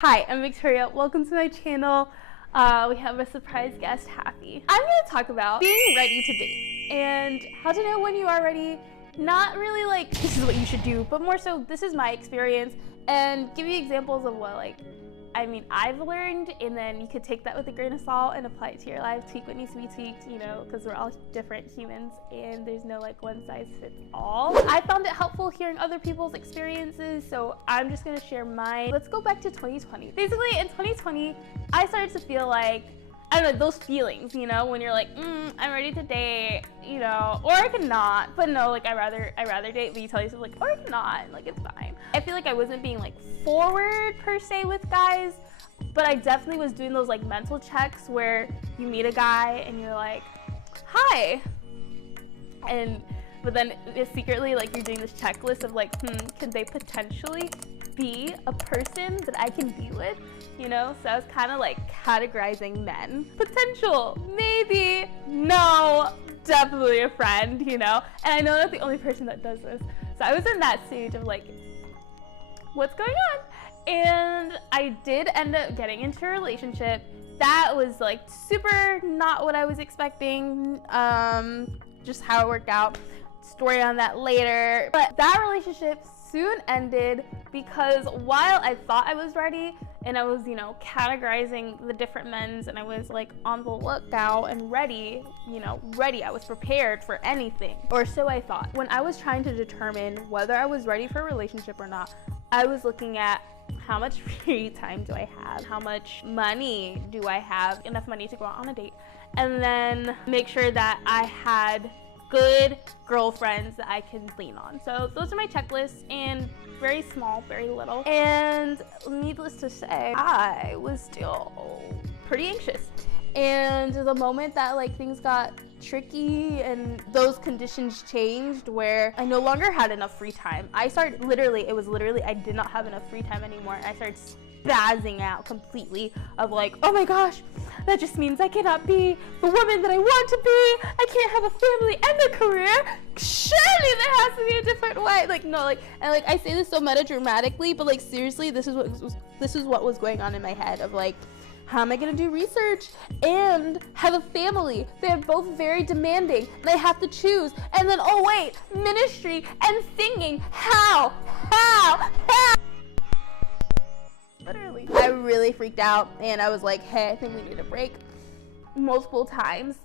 Hi, I'm Victoria. Welcome to my channel. We have a surprise guest, Happy. I'm going to talk about being ready to date and how to know when you are ready. Not really like, this is what you should do, but more so, this is my experience, and give you examples of what I've learned, and then you could take that with a grain of salt and apply it to your life, tweak what needs to be tweaked, because we're all different humans and there's no one size fits all. I found it helpful hearing other people's experiences, so I'm just gonna share mine. Let's go back to 2020. Basically, in 2020, I started to feel like, I don't know, those feelings, when you're like, I'm ready to date, or I could not, but no, I rather date, but you tell yourself or I could not, it's fine. I feel like I wasn't being forward per se with guys, but I definitely was doing those mental checks where you meet a guy and you're like, hi, but then secretly you're doing this checklist of can they potentially be a person that I can be with, so I was kind of categorizing men. Potential, maybe, no, definitely a friend, and I know that's the only person that does this, so I was in that stage of what's going on? And I did end up getting into a relationship that was super not what I was expecting, just how it worked out. Story on that later. But that relationship soon ended because while I thought I was ready and I was, categorizing the different men's and I was on the lookout and ready, I was prepared for anything, or so I thought. When I was trying to determine whether I was ready for a relationship or not, I was looking at how much free time do I have? How much money do I have? Enough money to go out on a date. And then make sure that I had good girlfriends that I can lean on. So those are my checklists, and very small, very little. And needless to say, I was still pretty anxious. And the moment that things got tricky and those conditions changed where I no longer had enough free time, I started I did not have enough free time anymore. And I started spazzing out completely of oh my gosh, that just means I cannot be the woman that I want to be. I can't have a family and a career. Surely there has to be a different way. And I say this so metadramatically, but seriously, this is what was going on in my head of how am I gonna do research and have a family? They're both very demanding and I have to choose. And then, oh wait, ministry and singing, how? Literally. I really freaked out and I was like, hey, I think we need a break, multiple times.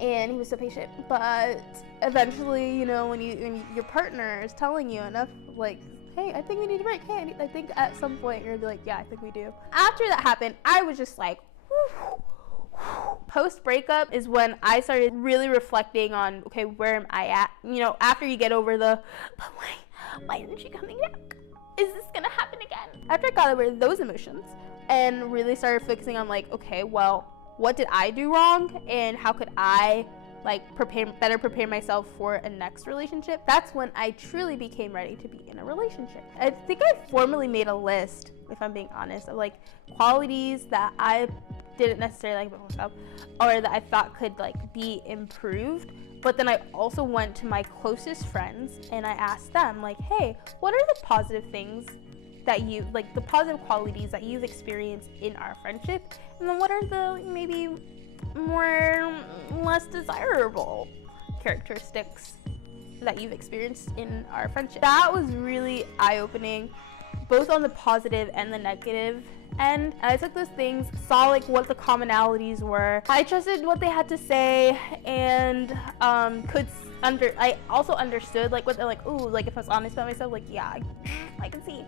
And he was so patient, but eventually, when your partner is telling you enough, hey, I think we need a break. Hey, I think at some point you're gonna be yeah, I think we do. After that happened, I was just post breakup is when I started really reflecting on, okay, where am I at? After you get over but why isn't she coming back? Is this gonna happen again? After I got over those emotions and really started focusing on okay, well, what did I do wrong and how could I better prepare myself for a next relationship? That's when I truly became ready to be in a relationship. I think I formally made a list, if I'm being honest, of qualities that I didn't necessarily like about myself or that I thought could be improved. But then I also went to my closest friends and I asked them hey, what are the positive things that you the positive qualities that you've experienced in our friendship, and then what are the maybe less desirable characteristics that you've experienced in our friendship. That was really eye-opening, both on the positive and the negative end. I took those things, saw what the commonalities were. I trusted what they had to say, and I also understood what they're ooh, if I was honest about myself, yeah, I can see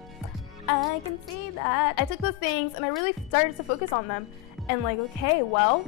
that. I took those things and I really started to focus on them and okay, well,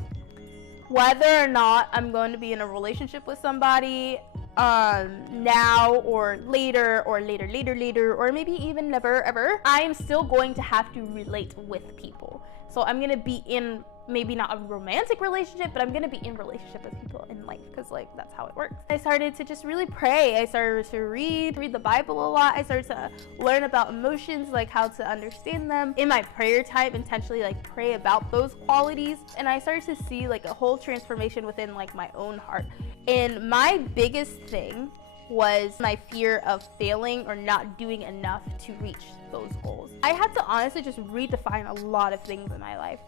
whether or not I'm going to be in a relationship with somebody now or later, or maybe even never ever, I'm still going to have to relate with people. So I'm gonna be in maybe not a romantic relationship, but I'm gonna be in relationship with people in life, because that's how it works. I started to just really pray. I started to read the Bible a lot. I started to learn about emotions, how to understand them. In my prayer time, intentionally pray about those qualities, and I started to see a whole transformation within my own heart. And my biggest thing was my fear of failing or not doing enough to reach those goals. I had to honestly just redefine a lot of things in my life.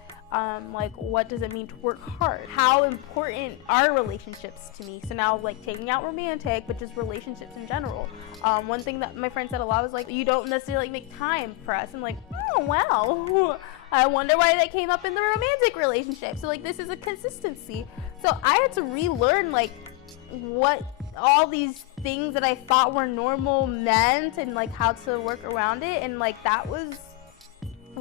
Like, what does it mean to work hard? How important are relationships to me? So now, like, taking out romantic, but just relationships in general. One thing that my friend said a lot was like, you don't necessarily like make time for us. I'm like, oh wow, I wonder why that came up in the romantic relationship. So like, this is a consistency. So I had to relearn like what all these things that I thought were normal meant, and like how to work around it, and like that was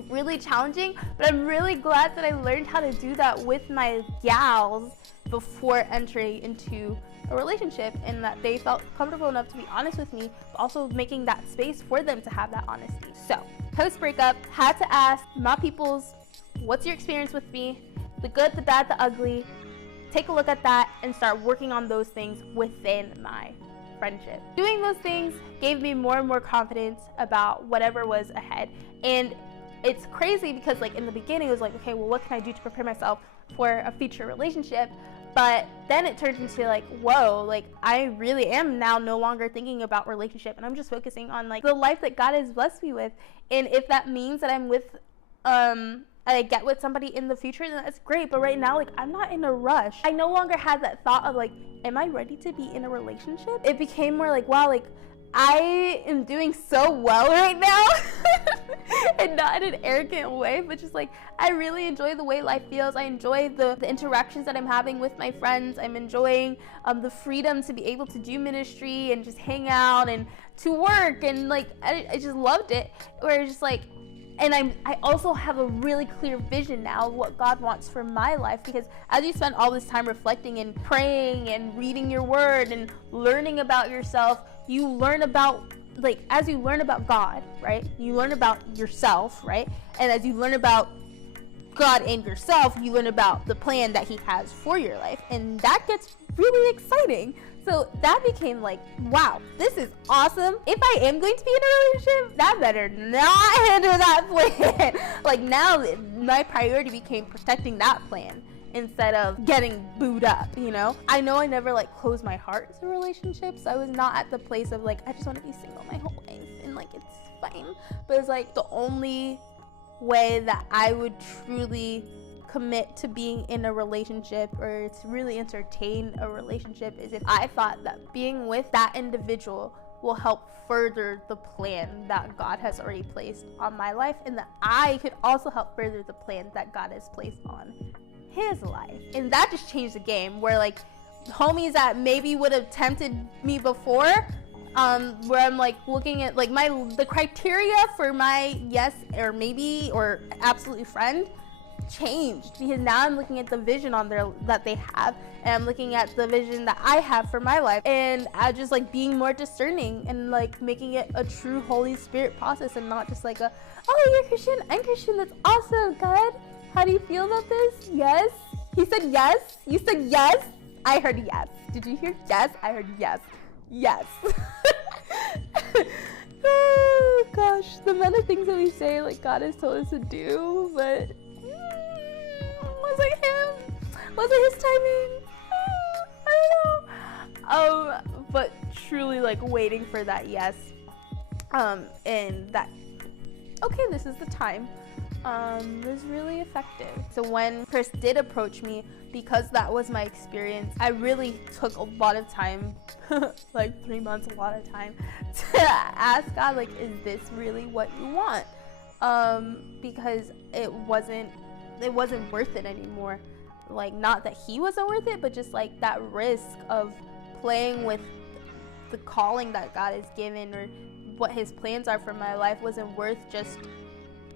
really challenging, but I'm really glad that I learned how to do that with my gals before entering into a relationship, and that they felt comfortable enough to be honest with me, but also making that space for them to have that honesty. So post breakup, had to ask my peoples, what's your experience with me? The good, the bad, the ugly. Take a look at that and start working on those things within my friendship. Doing those things gave me more and more confidence about whatever was ahead. And it's crazy because like in the beginning it was like, okay, well, what can I do to prepare myself for a future relationship? But then it turned into like, whoa, like I really am now no longer thinking about relationship, and I'm just focusing on like the life that God has blessed me with. And if that means that I'm with I get with somebody in the future, then that's great. But right now, like, I'm not in a rush. I no longer had that thought of like, am I ready to be in a relationship? It became more like, wow, like I am doing so well right now. And not in an arrogant way, but just like, I really enjoy the way life feels. I enjoy the interactions that I'm having with my friends. I'm enjoying the freedom to be able to do ministry and just hang out and to work, and like I just loved it. Where it's just like, and I also have a really clear vision now of what God wants for my life, because as you spend all this time reflecting and praying and reading your word and learning about yourself, you learn about, like, as you learn about God, right? You learn about yourself, right? And as you learn about God and yourself, you learn about the plan that He has for your life. And that gets really exciting. So that became like, wow, this is awesome. If I am going to be in a relationship, that better not hinder that plan. Like now, my priority became protecting that plan instead of getting booed up, you know? I know I never like closed my heart to relationships. I was not at the place of like, I just want to be single my whole life and like, it's fine. But it's like the only way that I would truly commit to being in a relationship or to really entertain a relationship is if I thought that being with that individual will help further the plan that God has already placed on my life, and that I could also help further the plan that God has placed on his life. And that just changed the game, where like homies that maybe would have tempted me before, where I'm like looking at like the criteria for my yes or maybe or absolutely friend changed, because now I'm looking at the vision on there that they have, and I'm looking at the vision that I have for my life, and I just like being more discerning and like making it a true Holy Spirit process, and not just like a, oh, you're Christian, I'm Christian, that's awesome, God, how do you feel about this? Yes. He said yes. You said yes. I heard yes. Did you hear yes? I heard yes. Yes. Oh gosh, the amount of things that we say like God has told us to do, but was it him? Was it his timing? I don't know. But truly like waiting for that yes. And that, okay, this is the time, was really effective. So when Chris did approach me, because that was my experience, I really took a lot of time, like 3 months, a lot of time, to ask God, like, is this really what you want? Because it wasn't worth it anymore. Like, not that he wasn't worth it, but just like that risk of playing with the calling that God has given, or what his plans are for my life, wasn't worth just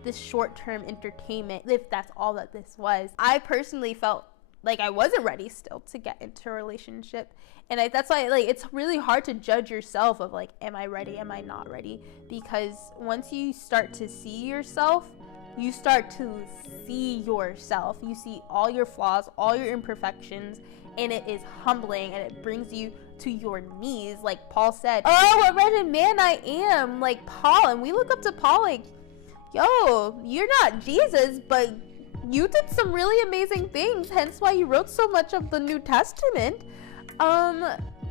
this short-term entertainment, if that's all that this was. I personally felt like I wasn't ready still to get into a relationship, and that's why like it's really hard to judge yourself of like, am I ready, am I not ready? Because once you start to see yourself, you start to see yourself, you see all your flaws, all your imperfections, and it is humbling, and it brings you to your knees. Like Paul said, oh, what wretched man I am, like Paul. And we look up to Paul like, yo, you're not Jesus, but you did some really amazing things, hence why you wrote so much of the New Testament.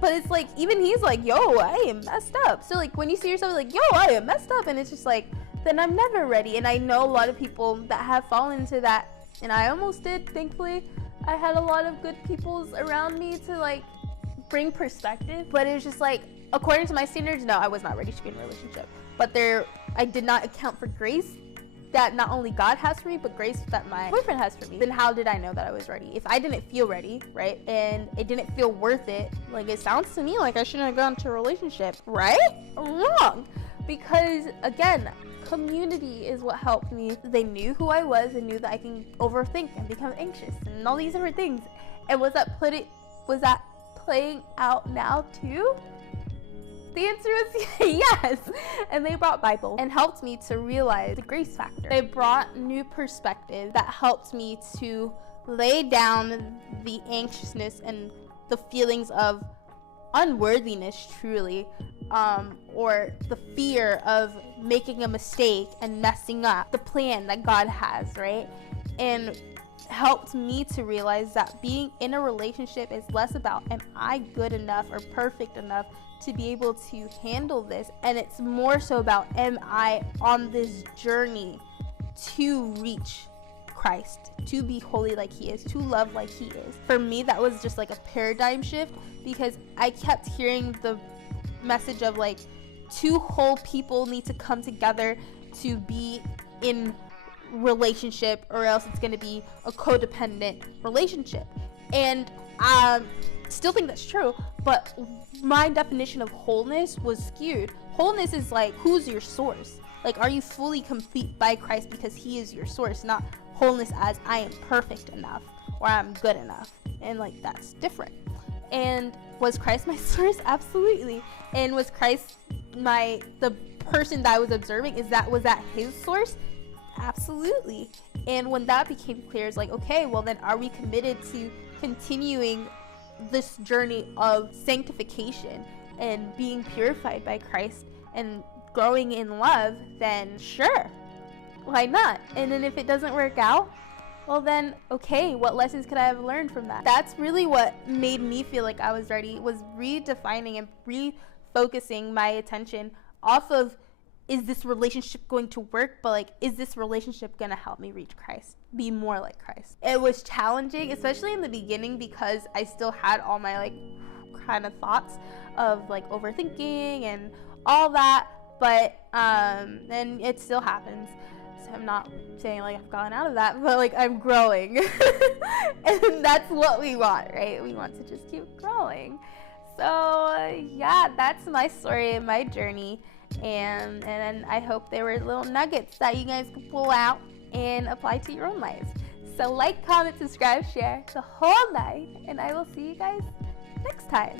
But it's like, even he's like, yo, I am messed up. So like, when you see yourself like, yo, I am messed up, and it's just like, then I'm never ready. And I know a lot of people that have fallen into that, and I almost did, thankfully. I had a lot of good peoples around me to like bring perspective, but it was just like, according to my standards, no, I was not ready to be in a relationship. But I did not account for grace that not only God has for me, but grace that my boyfriend has for me. Then how did I know that I was ready? If I didn't feel ready, right, and it didn't feel worth it, like, it sounds to me like I shouldn't have gone to a relationship, right? Wrong. Because again, community is what helped me. They knew who I was and knew that I can overthink and become anxious and all these different things. And was that playing out now too? The answer is yes. And they brought Bible and helped me to realize the grace factor. They brought new perspective that helped me to lay down the anxiousness and the feelings of unworthiness, truly, or the fear of making a mistake and messing up the plan that God has, right? And helped me to realize that being in a relationship is less about, am I good enough or perfect enough to be able to handle this? And it's more so about, am I on this journey to reach Christ, to be holy like he is, to love like he is. For me, that was just like a paradigm shift, because I kept hearing the message of like, two whole people need to come together to be in relationship, or else it's going to be a codependent relationship. And still think that's true, but my definition of wholeness was skewed. Wholeness is like, who's your source? Like, are you fully complete by Christ because he is your source? Not wholeness as I am perfect enough or I'm good enough. And like, that's different. And was Christ my source? Absolutely. And was Christ the person that I was observing, was that his source? Absolutely. And when that became clear, it's like, okay, well then, are we committed to continuing this journey of sanctification and being purified by Christ and growing in love? Then sure, why not? And then if it doesn't work out, well then, okay, what lessons could I have learned from that? That's really what made me feel like I was ready, was redefining and refocusing my attention off of, is this relationship going to work? But like, is this relationship going to help me reach Christ? Be more like Christ? It was challenging, especially in the beginning, because I still had all my like kind of thoughts of like overthinking and all that. But, and it still happens. So I'm not saying like I've gotten out of that, but like I'm growing. And that's what we want, right? We want to just keep growing. So yeah, that's my story and my journey. And I hope there were little nuggets that you guys could pull out and apply to your own lives. So like, comment, subscribe, share the whole night, and I will see you guys next time.